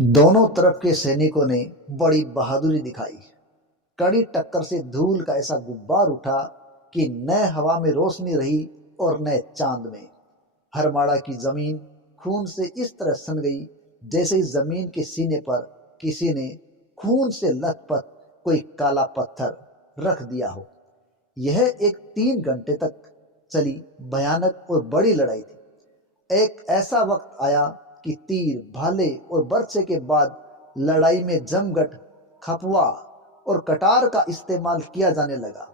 दोनों तरफ के सैनिकों ने बड़ी बहादुरी दिखाई। कड़ी टक्कर से धूल का ऐसा गुब्बार उठा कि न हवा में रोशनी रही और न चांद में। हरमाड़ा की जमीन खून से इस तरह सन गई जैसे इस जमीन के सीने पर किसी ने खून से लथपथ कोई काला पत्थर रख दिया हो। यह एक 3 घंटे तक चली भयानक और बड़ी लड़ाई थी। एक ऐसा वक्त आया कि तीर, भाले और बर्छे के बाद लड़ाई में जमघट, खपवा और कटार का इस्तेमाल किया जाने लगा।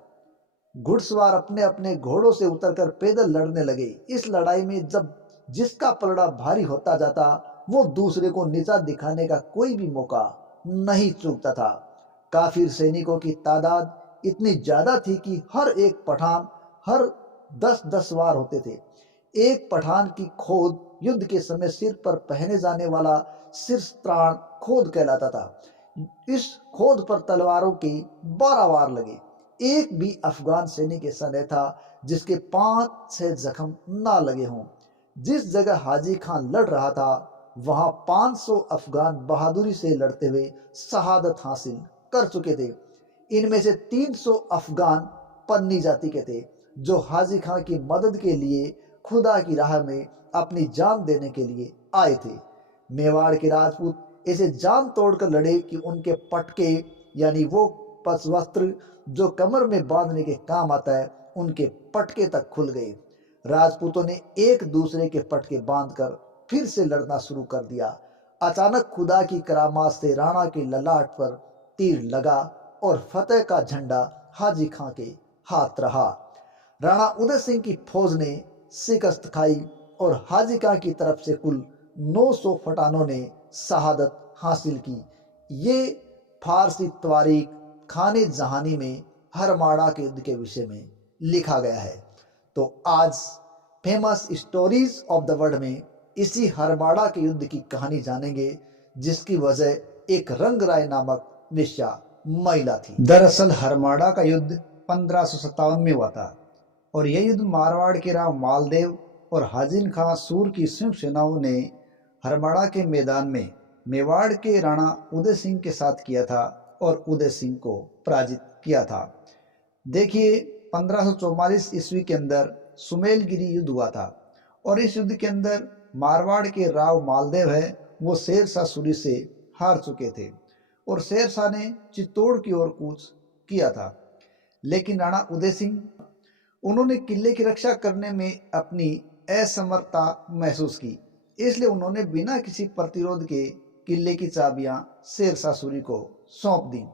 घुड़सवार अपने अपने घोड़ों से उतरकर पैदल लड़ने लगे। इस लड़ाई में जब जिसका पलड़ा भारी होता जाता वो दूसरे को नीचा दिखाने का कोई भी मौका नहीं चूकता था। काफिर सैनिकों की तादाद इतनी ज्यादा थी कि हर एक पठान हर 10-10 वार होते थे। एक पठान की खोद युद्ध के समय सिर पर पहने जाने वाला शीर्षत्राण खोद कहलाता था। इस खोद पर तलवारों के 12 वार लगे। एक भी अफगान सैनिक ऐसा नहीं था जिसके 5-6 जख्म ना लगे हों। जिस जगह हाजी खान लड़ रहा था वहां 500 अफगान बहादुरी से लड़ते हुए शहादत हासिल कर चुके थे। इनमें से 300 अफगान पन्नी जाति के थे जो हाजी खान की मदद के लिए खुदा की राह में अपनी जान देने के लिए आए थे। मेवाड़ के राजपूत ऐसे जान तोड़कर लड़े कि उनके पटके यानी वो वस्त्र जो कमर में बांधने के काम आता है उनके पटके तक खुल गए। राजपूतों ने एक दूसरे के पटके बांधकर फिर से लड़ना शुरू कर दिया। अचानक खुदा की करामात से राणा के ललाट पर तीर लगा और फतेह का झंडा हाजी खां के हाथ रहा। राणा उदय सिंह की फौज ने शिकस्त खाई और हाजी खां की तरफ से कुल 900 पठानों ने शहादत हासिल की। ये फारसी तारीख खाने जहानी में हरमाड़ा के युद्ध के विषय में लिखा गया है। तो आज famous stories of the world में इसी हरमाड़ा के युद्ध की कहानी जानेंगे जिसकी वजह एक रंगराय नामक वेश्या महिला थी। दरअसल हरमाड़ा का युद्ध 1557 में हुआ था और यह युद्ध मारवाड़ के राव मालदेव और हाजिन खां सूर की संयुक्त सेनाओं ने हरमाड़ा के मैदान में मेवाड़ के राणा उदय सिंह के साथ किया था और उदय सिंह को पराजित किया था। देखिए 1544 ईस्वी के अंदर सुमेलगिरी युद्ध हुआ था और इस युद्ध के अंदर मारवाड़ के राव मालदेव है वो शेरशाह सूरी से हार चुके थे और शेरशाह ने चित्तौड़ की ओर कूच किया था। लेकिन राणा उदय सिंह उन्होंने किले की रक्षा करने में अपनी असमर्थता महसूस की, इसलिए उन्होंने बिना किसी प्रतिरोध के किले की चाबियां शेरशाह सूरी को सौंप दी।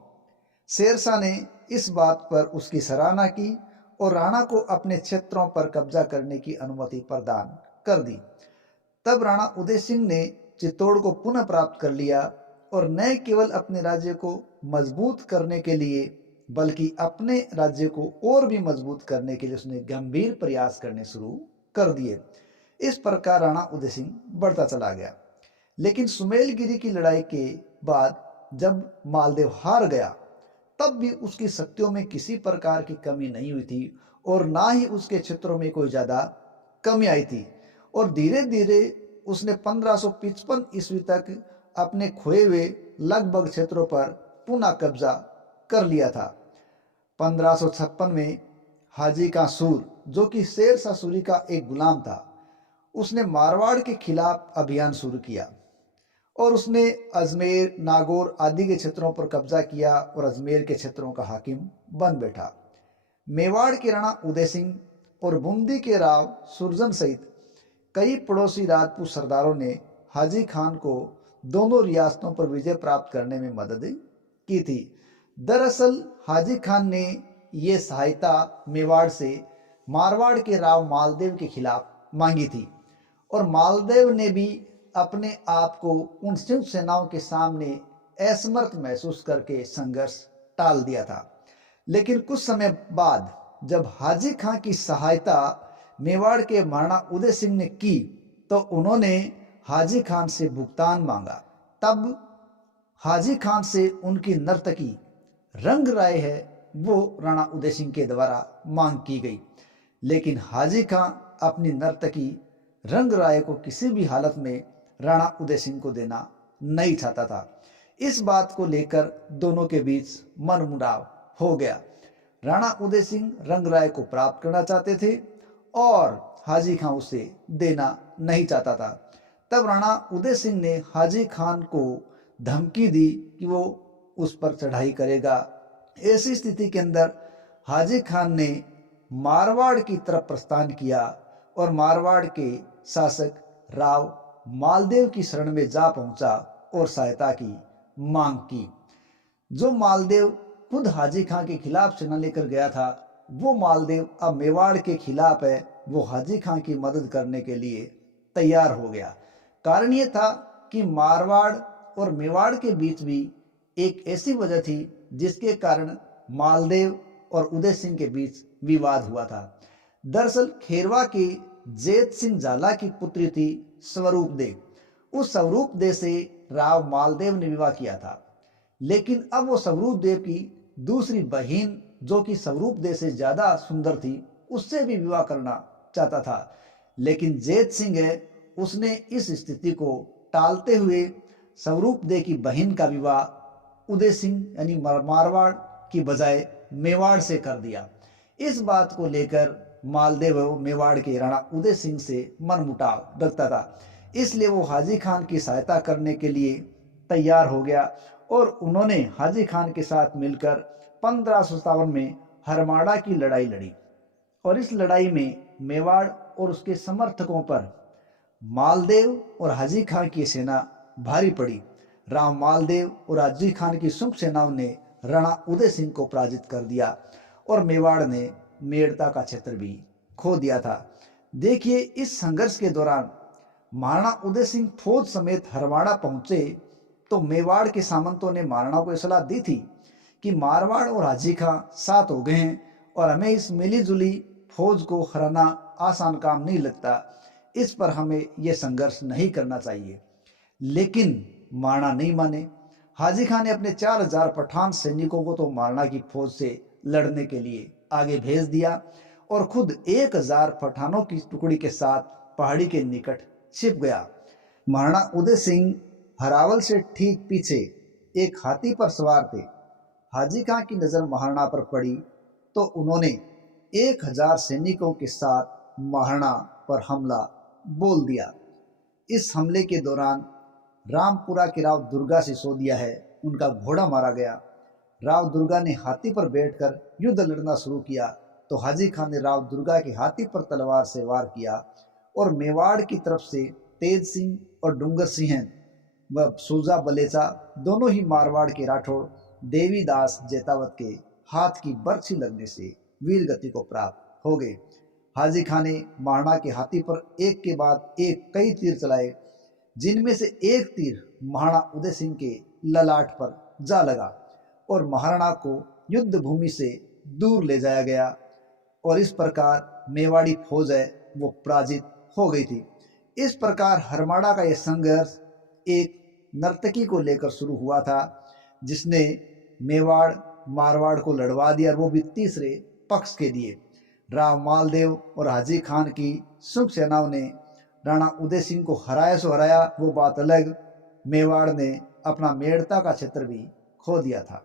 शेरशाह ने इस बात पर उसकी सराहना की और राणा को अपने क्षेत्रों पर कब्जा करने की अनुमति प्रदान कर दी। तब राणा उदय सिंह ने चित्तौड़ को पुनः प्राप्त कर लिया और न केवल अपने राज्य को मजबूत करने के लिए बल्कि अपने राज्य को और भी मजबूत करने के लिए उसने गंभीर प्रयास करने शुरू कर दिए। इस प्रकार राणा उदय सिंह बढ़ता चला गया। लेकिन सुमेलगिरी की लड़ाई के बाद जब मालदेव हार गया तब भी उसकी शक्तियों में किसी प्रकार की कमी नहीं हुई थी और ना ही उसके क्षेत्रों में कोई ज्यादा कमी आई थी और धीरे धीरे उसने 1555 ईस्वी तक अपने खोए हुए लगभग क्षेत्रों पर पुनः कब्जा कर लिया था। 1556 में हाजी का सूर जो कि शेरशाह सूरी का एक गुलाम था उसने मारवाड़ के खिलाफ अभियान शुरू किया और उसने अजमेर, नागौर आदि के क्षेत्रों पर कब्जा किया और अजमेर के क्षेत्रों का हाकिम बन बैठा। मेवाड़ के राणा उदय सिंह और बूंदी के राव सुरजन सहित कई पड़ोसी राजपूत सरदारों ने हाजी खान को दोनों रियासतों पर विजय प्राप्त करने में मदद की थी। दरअसल हाजी खान ने ये सहायता मेवाड़ से मारवाड़ के राव मालदेव के खिलाफ मांगी थी और मालदेव ने भी अपने आप को उन संयुक्त सेनाओं के सामने असमर्थ महसूस करके संघर्ष टाल दिया था। लेकिन कुछ समय बाद जब हाजी खान की सहायता मेवाड़ के महाराणा उदय सिंह ने की तो उन्होंने हाजी खान से भुगतान मांगा। तब हाजी खान से उनकी नर्तकी रंग राय है वो राणा उदय सिंह के द्वारा मांग की गई, लेकिन हाजी खान अपनी नर्तकी रंग राय को किसी भी हालत में राणा उदय सिंह को देना नहीं चाहता था। इस बात को लेकर दोनों के बीच मनमुटाव हो गया। राणा उदय सिंह रंग राय को प्राप्त करना चाहते थे और हाजी खान उसे देना नहीं चाहता था। तब राणा उदय सिंह ने हाजी खान को धमकी दी कि वो उस पर चढ़ाई करेगा। ऐसी स्थिति के अंदर हाजी खान ने मारवाड़ की तरफ प्रस्थान किया और मारवाड़ के शासक राव मालदेव की शरण में जा पहुंचा और सहायता की मांग की। जो मालदेव खुद हाजी खान के खिलाफ सेना लेकर गया था, वो मालदेव अब मेवाड़ के खिलाफ है, वो हाजी खान की मदद करने के लिए तैयार हो गया। कारण ये था कि मारवाड़ और मेवाड़ के बीच भी एक ऐसी वजह थी जिसके कारण मालदेव और उदय सिंह के बीच विवाद हुआ था। दरअसल खेरवा के जैत सिंह झाला की पुत्री थी स्वरूप दे। उस स्वरूप दे से राव मालदेव ने विवाह किया था, लेकिन अब वो स्वरूप देव की दूसरी बहन जो कि स्वरूप देव से ज्यादा सुंदर थी, उससे भी विवाह करना चाहता था। लेकिन जैत सिंह है, उसने इस स्थिति को टालते हुए स्वरूप देव की बहन का विवाह उदय सिंह यानी मारवाड़ की बजाय मेवाड़ से कर दिया। इस बात को लेकर मालदेव मेवाड़ के राणा उदय सिंह से मनमुटाव रखता था, इसलिए वो हाजी खान की सहायता करने के लिए तैयार हो गया और उन्होंने हाजी खान के साथ मिलकर 1557 में हरमाड़ा की लड़ाई लड़ी। और इस लड़ाई में मेवाड़ और उसके समर्थकों पर मालदेव और हाजी खान की सेना भारी पड़ी। राव मालदेव और हाजी खान की सुख सेनाओं ने राणा उदय सिंह को पराजित कर दिया और मेवाड़ ने मेड़ता का क्षेत्र भी खो दिया था। देखिए, इस संघर्ष के दौरान महाराणा उदय सिंह फौज समेत हरवाड़ा पहुंचे तो मेवाड़ के सामंतों ने महाराणा को सलाह दी थी कि मारवाड़ और हाजी खां साथ हो गए हैं और हमें इस मिलीजुली फौज को हराना आसान काम नहीं लगता, इस पर हमें यह संघर्ष नहीं करना चाहिए। लेकिन महाराणा नहीं माने। हाजी खान ने अपने 4000 पठान सैनिकों को तो महाराणा की फौज से लड़ने के लिए आगे भेज दिया और खुद 1000 पठानों की टुकड़ी के साथ पहाड़ी के निकट छिप गया। महाराणा उदय सिंह हरावल से ठीक पीछे एक हाथी पर सवार थे। हाजी खान की नजर महाराणा पर पड़ी तो उन्होंने 1000 सैनिकों के साथ महाराणा पर हमला बोल दिया। इस हमले के दौरान रामपुरा के राव दुर्गा सिसोदिया है, उनका घोड़ा मारा गया। राव दुर्गा ने हाथी पर बैठकर युद्ध लड़ना शुरू किया तो हाजी खान ने राव दुर्गा के हाथी पर तलवार से वार किया और मेवाड़ की तरफ से तेज सिंह और डूंगर सिंह व सूजा बलेचा दोनों ही मारवाड़ के राठौड़ देवीदास जैतावत के हाथ की बर्छी लगने से वीर गति को प्राप्त हो गए। हाजी खान ने महाराणा के हाथी पर एक के बाद एक कई तीर चलाए, जिनमें से एक तीर महाराणा उदय सिंह के ललाट पर जा लगा और महाराणा को युद्ध भूमि से दूर ले जाया गया और इस प्रकार मेवाड़ी फौज है वो पराजित हो गई थी। इस प्रकार हरमाड़ा का यह संघर्ष एक नर्तकी को लेकर शुरू हुआ था, जिसने मेवाड़ मारवाड़ को लड़वा दिया और वो भी तीसरे पक्ष के लिए। राव मालदेव और हाजी खान की सुख सेनाओं ने राणा उदय सिंह को हराया सो हराया, वो बात अलग, मेवाड़ ने अपना मेड़ता का क्षेत्र भी खो दिया था।